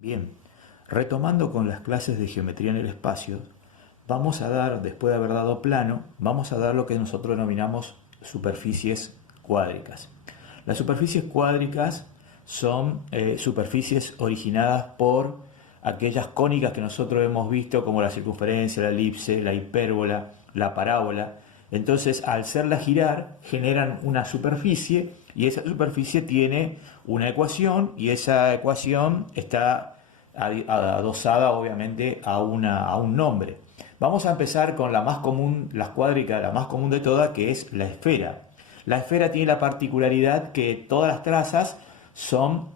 Bien, retomando con las clases de geometría en el espacio, vamos a dar, después de haber dado plano, vamos a dar lo que nosotros denominamos superficies cuádricas. Las superficies cuádricas son superficies originadas por aquellas cónicas que nosotros hemos visto, como la circunferencia, la elipse, la hipérbola, la parábola. Entonces, al hacerla girar, generan una superficie y esa superficie tiene una ecuación y esa ecuación está adosada obviamente a un nombre. Vamos a empezar con la más común, las cuádricas, la más común de todas, que es la esfera. La esfera tiene la particularidad que todas las trazas son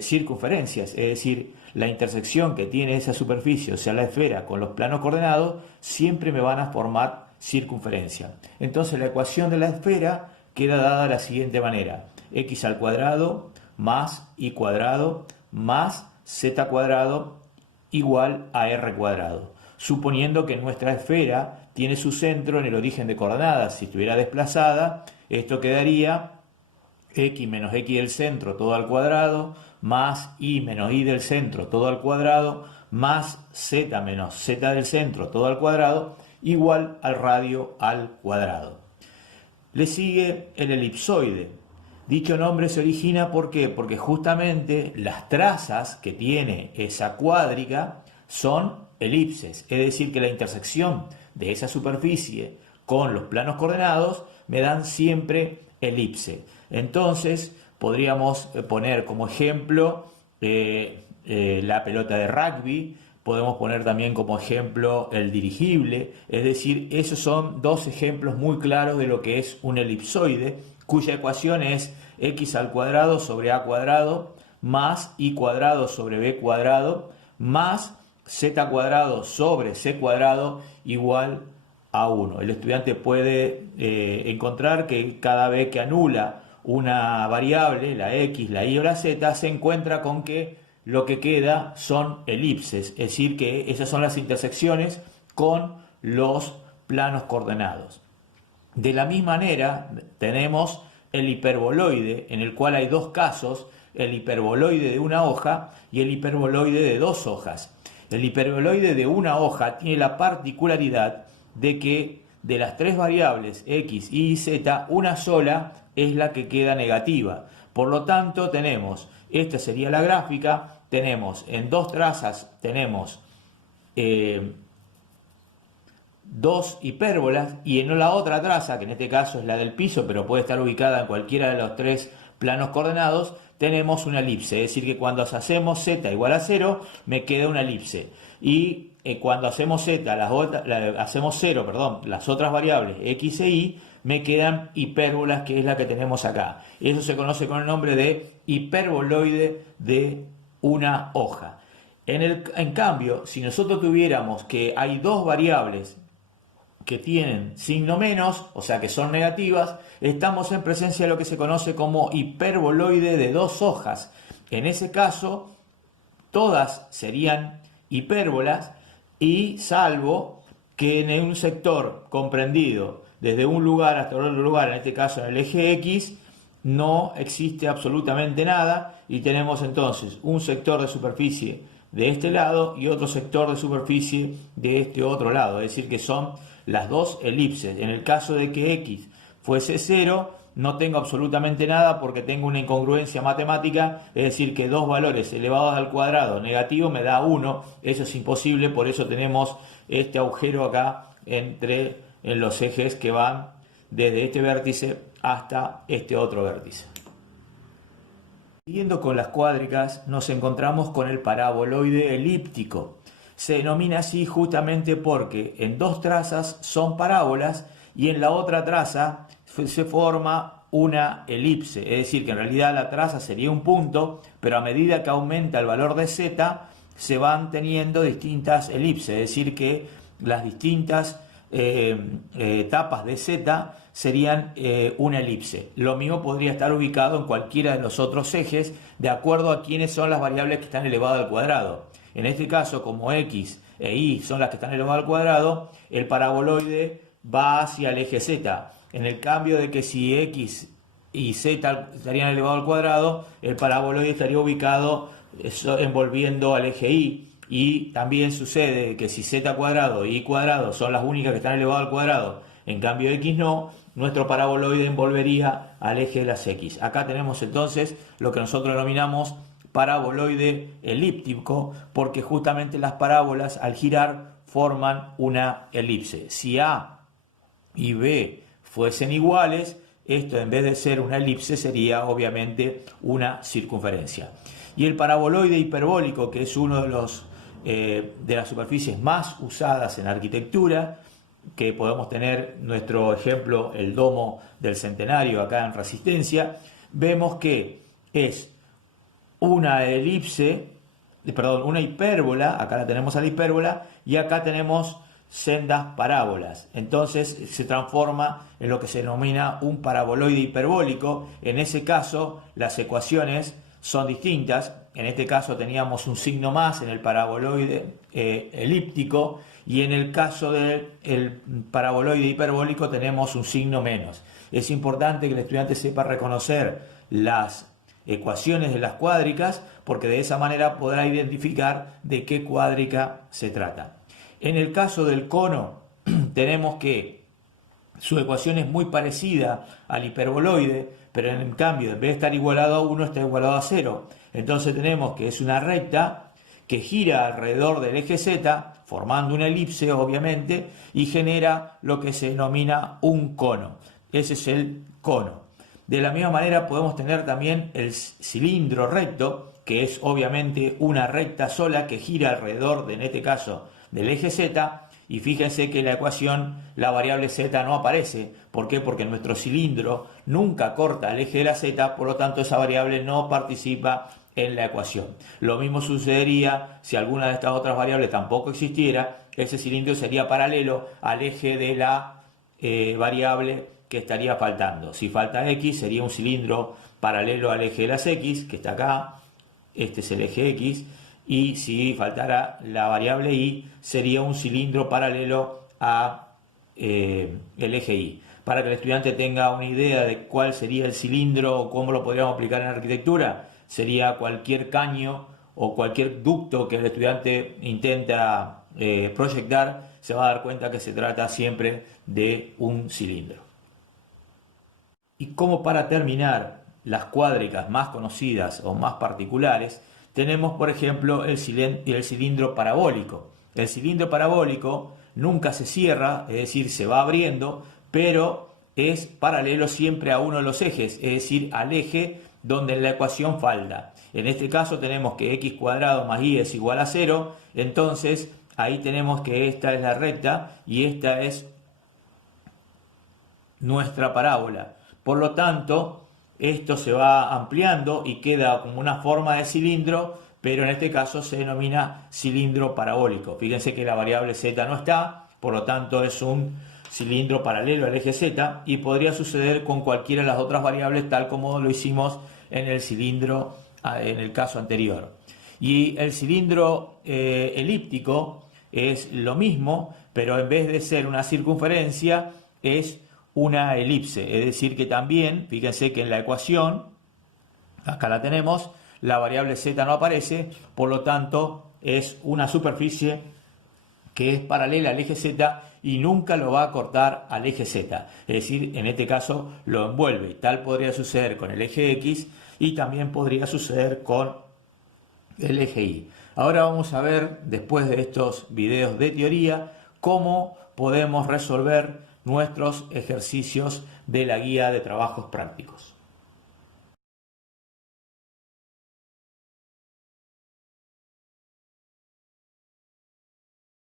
circunferencias, es decir, la intersección que tiene esa superficie, o sea la esfera, con los planos coordenados, siempre me van a formar circunferencia. Entonces la ecuación de la esfera queda dada de la siguiente manera: x al cuadrado más y cuadrado más z cuadrado igual a r cuadrado, suponiendo que nuestra esfera tiene su centro en el origen de coordenadas. Si estuviera desplazada, esto quedaría x menos x del centro todo al cuadrado, más y menos y del centro todo al cuadrado, más z menos z del centro todo al cuadrado, igual al radio al cuadrado. Le sigue el elipsoide. Dicho nombre se origina ¿por qué? Porque justamente las trazas que tiene esa cuádrica son elipses, es decir, que la intersección de esa superficie con los planos coordenados me dan siempre elipse. Entonces podríamos poner como ejemplo la pelota de rugby, podemos poner también como ejemplo el dirigible, es decir, esos son dos ejemplos muy claros de lo que es un elipsoide, cuya ecuación es x al cuadrado sobre a cuadrado más y cuadrado sobre b cuadrado más z cuadrado sobre c cuadrado igual a 1. El estudiante puede encontrar que cada vez que anula una variable, la x, la y o la z, se encuentra con que lo que queda son elipses, es decir, que esas son las intersecciones con los planos coordenados. De la misma manera, tenemos el hiperboloide, en el cual hay dos casos: el hiperboloide de una hoja y el hiperboloide de dos hojas. El hiperboloide de una hoja tiene la particularidad de que de las tres variables x, y z, una sola es la que queda negativa. Por lo tanto, tenemos, esta sería la gráfica, tenemos en dos trazas, tenemos dos hipérbolas, y en la otra traza, que en este caso es la del piso, pero puede estar ubicada en cualquiera de los tres planos coordenados, tenemos una elipse. Es decir, que cuando hacemos z igual a 0, me queda una elipse. Y cuando hacemos hacemos 0, perdón, las otras variables x e y, me quedan hipérbolas, que es la que tenemos acá. Eso se conoce con el nombre de hiperboloide de una hoja. En cambio, si nosotros tuviéramos que hay dos variables que tienen signo menos, o sea que son negativas, estamos en presencia de lo que se conoce como hiperboloide de dos hojas. En ese caso, todas serían hipérbolas, y salvo que en un sector comprendido desde un lugar hasta otro lugar, en este caso en el eje X, no existe absolutamente nada, y tenemos entonces un sector de superficie de este lado y otro sector de superficie de este otro lado, es decir, que son las dos elipses. En el caso de que x fuese 0, no tengo absolutamente nada porque tengo una incongruencia matemática, es decir, que dos valores elevados al cuadrado negativo me da 1, eso es imposible, por eso tenemos este agujero acá en los ejes que van desde este vértice hasta este otro vértice. Siguiendo con las cuádricas, nos encontramos con el paraboloide elíptico. Se denomina así justamente porque en dos trazas son parábolas y en la otra traza se forma una elipse, es decir, que en realidad la traza sería un punto, pero a medida que aumenta el valor de z, se van teniendo distintas elipses, es decir, que las distintas etapas de z serían una elipse. Lo mismo podría estar ubicado en cualquiera de los otros ejes, de acuerdo a quiénes son las variables que están elevadas al cuadrado. En este caso, como x e y son las que están elevadas al cuadrado, el paraboloide va hacia el eje z. En el cambio de que si x y z estarían elevados al cuadrado, el paraboloide estaría ubicado envolviendo al eje Y. Y también sucede que si z cuadrado y y cuadrado son las únicas que están elevadas al cuadrado, en cambio x no, nuestro paraboloide envolvería al eje de las x. Acá tenemos entonces lo que nosotros denominamos paraboloide elíptico, porque justamente las parábolas al girar forman una elipse. Si A y B fuesen iguales, esto en vez de ser una elipse sería obviamente una circunferencia. Y el paraboloide hiperbólico, que es uno de las superficies más usadas en arquitectura, que podemos tener nuestro ejemplo, el domo del Centenario acá en Resistencia, vemos que es una elipse, perdón, una hipérbola, acá la tenemos a la hipérbola, y acá tenemos sendas parábolas. Entonces se transforma en lo que se denomina un paraboloide hiperbólico. En ese caso las ecuaciones son distintas. En este caso teníamos un signo más en el paraboloide elíptico, y en el caso del paraboloide hiperbólico tenemos un signo menos. Es importante que el estudiante sepa reconocer las ecuaciones de las cuádricas, porque de esa manera podrá identificar de qué cuádrica se trata. En el caso del cono tenemos que su ecuación es muy parecida al hiperboloide, pero en cambio en vez de estar igualado a 1 está igualado a 0. Entonces tenemos que es una recta que gira alrededor del eje Z, formando una elipse obviamente, y genera lo que se denomina un cono. Ese es el cono. De la misma manera podemos tener también el cilindro recto, que es obviamente una recta sola que gira alrededor, en este caso, del eje Z, y fíjense que en la ecuación la variable Z no aparece. ¿Por qué? Porque nuestro cilindro nunca corta el eje de la Z, por lo tanto esa variable no participa en la ecuación. Lo mismo sucedería si alguna de estas otras variables tampoco existiera, ese cilindro sería paralelo al eje de la variable que estaría faltando. Si falta X, sería un cilindro paralelo al eje de las X, que está acá, este es el eje X, y si faltara la variable Y, sería un cilindro paralelo a el eje Y. Para que el estudiante tenga una idea de cuál sería el cilindro o cómo lo podríamos aplicar en arquitectura, sería cualquier caño o cualquier ducto que el estudiante intenta proyectar, se va a dar cuenta que se trata siempre de un cilindro. Y como para terminar, las cuádricas más conocidas o más particulares, tenemos por ejemplo el cilindro parabólico. El cilindro parabólico nunca se cierra, es decir, se va abriendo, pero es paralelo siempre a uno de los ejes, es decir, al eje donde en la ecuación falta. En este caso tenemos que x cuadrado más y es igual a 0, entonces ahí tenemos que esta es la recta y esta es nuestra parábola. Por lo tanto, esto se va ampliando y queda como una forma de cilindro, pero en este caso se denomina cilindro parabólico. Fíjense que la variable z no está, por lo tanto es un cilindro paralelo al eje z, y podría suceder con cualquiera de las otras variables, tal como lo hicimos en el cilindro en el caso anterior. Y el cilindro elíptico es lo mismo, pero en vez de ser una circunferencia es una elipse, es decir que también, fíjense que en la ecuación, acá la tenemos, la variable z no aparece, por lo tanto es una superficie que es paralela al eje z y nunca lo va a cortar al eje z, es decir, en este caso lo envuelve. Tal podría suceder con el eje x y también podría suceder con el eje y. Ahora vamos a ver, después de estos videos de teoría, cómo podemos resolver nuestros ejercicios de la guía de trabajos prácticos.